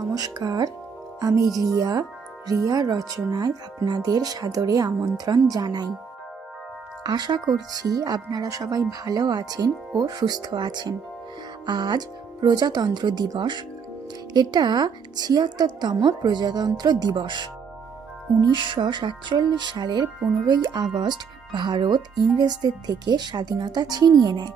নমস্কার, আমি রিয়া রচনায় আপনাদের সাদরে আমন্ত্রণ জানাই। আশা করছি আপনারা সবাই ভালো আছেন ও সুস্থ আছেন। আজ প্রজাতন্ত্র দিবস। এটা ৭৬তম প্রজাতন্ত্র দিবস। ১৯৪৭ সালের ১৫ই আগস্ট ভারত ইংরেজদের থেকে স্বাধীনতা ছিনিয়ে নেয়।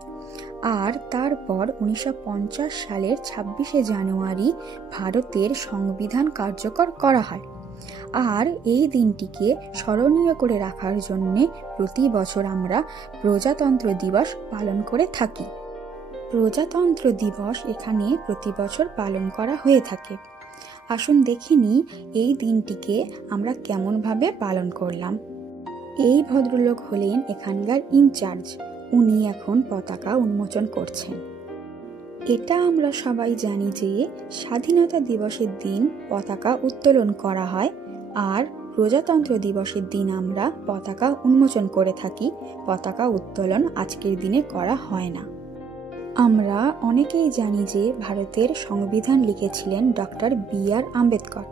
আর তারপর ১৯৫০ সালের ২৬শে জানুয়ারি ভারতের সংবিধান কার্যকর করা হয়। আর এই দিনটিকে স্মরণীয় করে রাখার জন্যে প্রতি বছর আমরা প্রজাতন্ত্র দিবস পালন করে থাকি। প্রজাতন্ত্র দিবস এখানে প্রতি বছর পালন করা হয়ে থাকে। আসুন দেখে নিই এই দিনটিকে আমরা কেমনভাবে পালন করলাম। এই ভদ্রলোক হলেন এখানকার ইনচার্জ। উনি এখন পতাকা উন্মোচন করছেন। এটা আমরা সবাই জানি যে স্বাধীনতা দিবসের দিন পতাকা উত্তোলন করা হয়, আর প্রজাতন্ত্র দিবসের দিন আমরা পতাকা উন্মোচন করে থাকি। পতাকা উত্তোলন আজকের দিনে করা হয় না। আমরা অনেকেই জানি যে ভারতের সংবিধান লিখেছিলেন ডক্টর বি.আর. আম্বেদকর।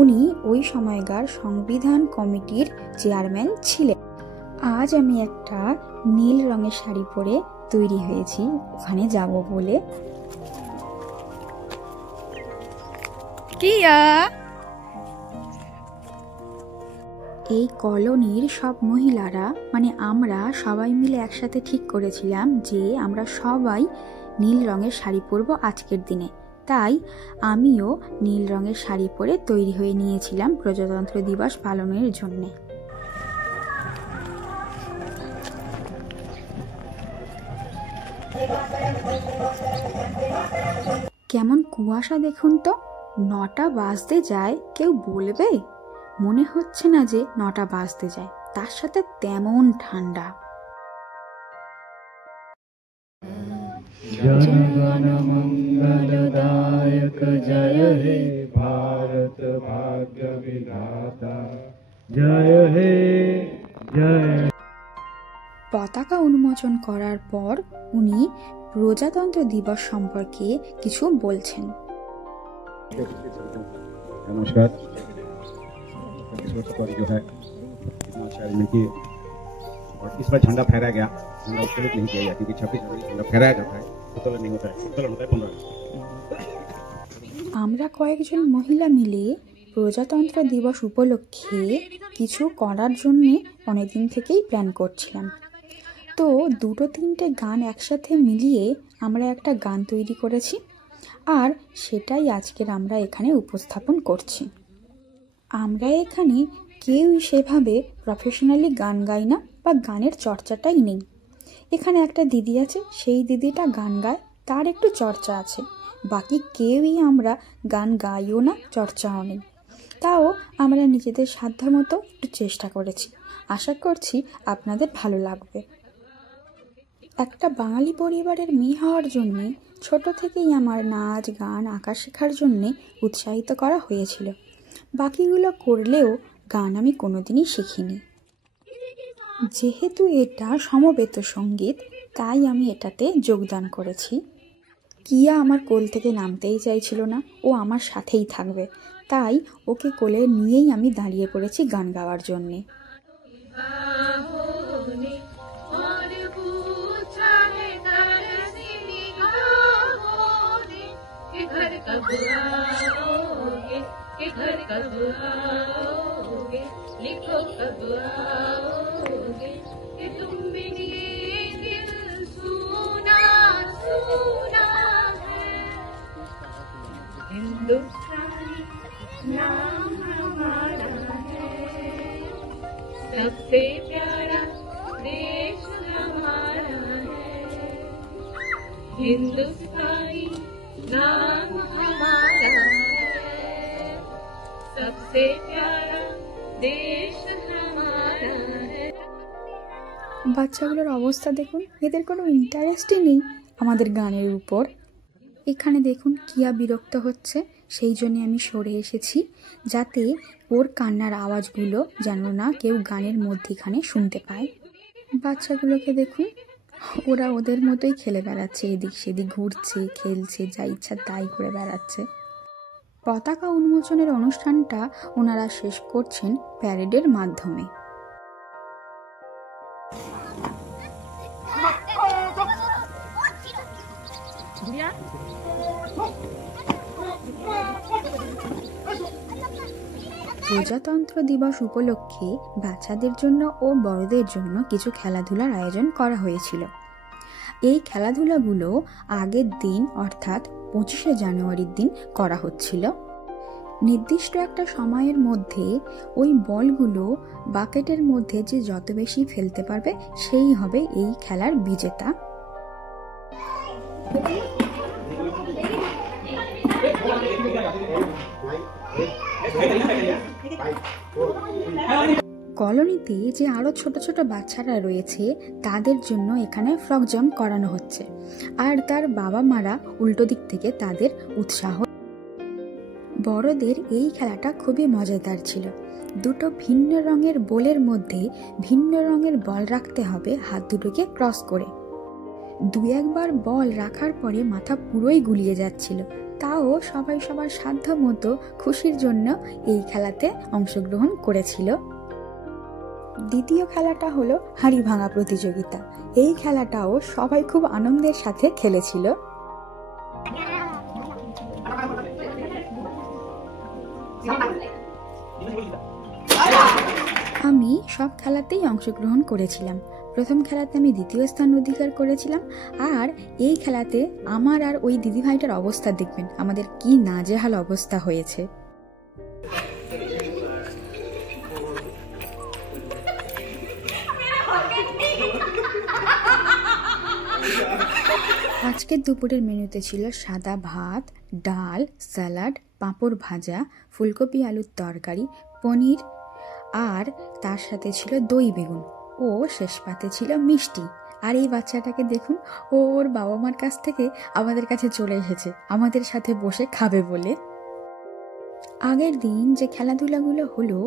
উনি ওই সময়কার সংবিধান কমিটির চেয়ারম্যান ছিলেন। আজ আমি একটা নীল রঙের শাড়ি পরে তৈরি হয়েছি ওখানে যাব বলে। এই কলোনির সব মহিলারা মানে আমরা সবাই মিলে একসাথে ঠিক করেছিলাম যে আমরা সবাই নীল রঙের শাড়ি পরবো আজকের দিনে। তাই আমিও নীল রঙের শাড়ি পরে তৈরি হয়ে নিয়েছিলাম প্রজাতন্ত্র দিবস পালনের জন্যে। কেমন কুয়াশা দেখুন তো। ৯টা বাজতে যায়, কেউ বলবে? মনে হচ্ছে না যে ৯টা বাজতে যায়, তার সাথে তেমন ঠান্ডা। জনগণ মঙ্গলদায়ক জয় হে ভারত ভাগ্য বিধাতা জয় হে জয়। পতাকা উন্মোচন করার পর উনি প্রজাতন্ত্র দিবস সম্পর্কে কিছু বলছেন। नमस्कार। इस वर्ष पर जो है इतना अच्छा आयोजन किए और इस बार झंडा फहराया गया। झंडा उत्तोलन नहीं किया गया क्योंकि 26 जनवरी झंडा फहराया जाता है, उत्तोलन नहीं होता है। उत्तोलन होता है 15 अगस्त। আমরা কয়েকজন মহিলা মিলে প্রজাতন্ত্র দিবস উপলক্ষে কিছু করার জন্যে অনেকদিন থেকেই প্ল্যান করছিলাম। তো ২-৩টে গান একসাথে মিলিয়ে আমরা একটা গান তৈরি করেছি, আর সেটাই আজকের আমরা এখানে উপস্থাপন করছি। আমরা এখানে কেউই সেভাবে প্রফেশনালি গান গাই না বা গানের চর্চাটাই নেই। এখানে একটা দিদি আছে, সেই দিদিটা গান গায়, তার একটু চর্চা আছে। বাকি কেউই আমরা গান গাইও না, চর্চাও নেই। তাও আমরা নিজেদের সাধ্যমতো একটু চেষ্টা করেছি। আশা করছি আপনাদের ভালো লাগবে। একটা বাঙালি পরিবারের মেয়ে হওয়ার জন্যে ছোট থেকেই আমার নাচ গান আঁকা শেখার জন্যে উৎসাহিত করা হয়েছিল। বাকিগুলো করলেও গান আমি কোনোদিনই শিখিনি। যেহেতু এটা সমবেত সঙ্গীত, তাই আমি এটাতে যোগদান করেছি। কিয়া আমার কোল থেকে নামতেই চাইছিল না, ও আমার সাথেই থাকবে, তাই ওকে কোলে নিয়েই আমি দাঁড়িয়ে পড়েছি গান গাওয়ার জন্যে। हिंदुस्तानी नाम हमारा है, सबसे प्यारा देश हमारा है। हिंदुस्तानी नाम हमारा है, सबसे प्यारा देश हमारा है। বাচ্চাগুলোর অবস্থা দেখুন, এদের কোনো ইন্টারেস্টই নেই আমাদের গানের উপর। এখানে দেখুন কিয়া বিরক্ত হচ্ছে, সেই জন্যে আমি সরে এসেছি যাতে ওর কান্নার আওয়াজগুলো যেন না কেউ গানের মধ্যেখানে শুনতে পায়। বাচ্চাগুলোকে দেখুন, ওরা ওদের মতোই খেলে বেড়াচ্ছে, এদিক সেদিক ঘুরছে, খেলছে, যা ইচ্ছা তাই করে বেড়াচ্ছে। পতাকা উন্মোচনের অনুষ্ঠানটা ওনারা শেষ করছেন প্যারেডের মাধ্যমে। প্রজাতন্ত্র দিবস উপলক্ষে বাচ্চাদের জন্য ও বড়দের জন্য কিছু খেলাধুলার আয়োজন করা হয়েছিল। এই খেলাধুলাগুলো আগের দিন অর্থাৎ 25শে জানুয়ারির দিন করা হচ্ছিল। নির্দিষ্ট একটা সময়ের মধ্যে ওই বলগুলো বাকেটের মধ্যে যে যত বেশি ফেলতে পারবে সেই হবে এই খেলার বিজেতা। কলোনিতে যে আরো ছোট ছোট বাচ্চারা রয়েছে তাদের জন্য এখানে ফ্রক জাম্প করানো হচ্ছে, আর তার বাবা মারা উল্টো দিক থেকে তাদের উৎসাহ। বড়দের এই খেলাটা খুবই মজাদার ছিল। দুটো ভিন্ন রঙের বোলের মধ্যে ভিন্ন রঙের বল রাখতে হবে হাত দুটোকে ক্রস করে। দু একবার বল রাখার পরে মাথা পুরোই গুলিয়ে যাচ্ছিল, তাও সবাই সবার সাধ্য মতো খুশির জন্য এই খেলাতে অংশগ্রহণ করেছিল। দ্বিতীয় খেলাটা হলো হাঁড়ি ভাঙা প্রতিযোগিতা। এই খেলাটাও সবাই খুব আনন্দের সাথে খেলেছিল। আমি সব খেলাতেই অংশগ্রহণ করেছিলাম। প্রথম খেলাতে আমি দ্বিতীয় স্থান অধিকার করেছিলাম, আর এই খেলাতে আমার আর ওই দিদিভাইটার অবস্থা দেখবেন, আমাদের কি নাজেহাল অবস্থা হয়েছে। আজকের দুপুরের মেনুতে ছিল সাদা ভাত, ডাল, স্যালাড, পাঁপড় ভাজা, ফুলকপি আলুর তরকারি, পনির, আর তার সাথে ছিল দই বেগুন, ও শেষ পাতে ছিল মিষ্টি। আর এই বাচ্চাটাকে দেখুন, ওর বাবা মার কাছ থেকে আমাদের কাছে চলে এসেছে আমাদের সাথে বসে খাবে বলে। আগের দিন যে খেলাধুলাগুলো হলো,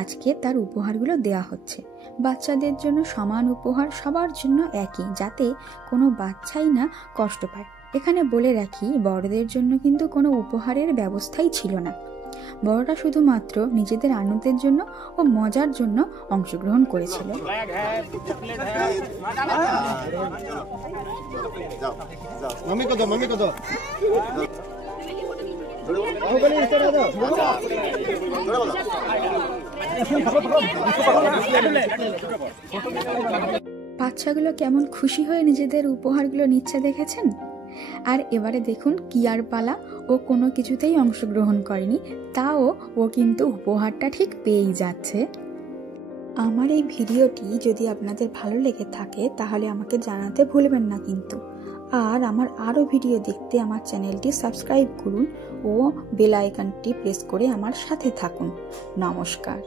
আজকে তার উপহারগুলো দেয়া হচ্ছে। বাচ্চাদের জন্য সমান উপহার, সবার জন্য একই, যাতে কোনো বাচ্চাই না কষ্ট পায়। এখানে বলে রাখি, বড়দের জন্য কিন্তু কোনো উপহারের ব্যবস্থাই ছিল না। বড়রা শুধুমাত্র নিজেদের আনন্দের জন্য ও মজার জন্য অংশগ্রহণ করেছিল। বাচ্চাগুলো কেমন খুশি হয়ে নিজেদের উপহারগুলো নিচ্ছে দেখেছেন? আর এবারে দেখুন কিয়ার পালা, ও কোনো কিছুতেই অংশগ্রহণ করেনি, তাও ও কিন্তু উপহারটা ঠিক পেয়েই যাচ্ছে। আমার এই ভিডিওটি যদি আপনাদের ভালো লেগে থাকে তাহলে আমাকে জানাতে ভুলবেন না কিন্তু। আর আমার আরও ভিডিও দেখতে আমার চ্যানেলটি সাবস্ক্রাইব করুন ও বেল আইকনটি প্রেস করে আমার সাথে থাকুন। নমস্কার।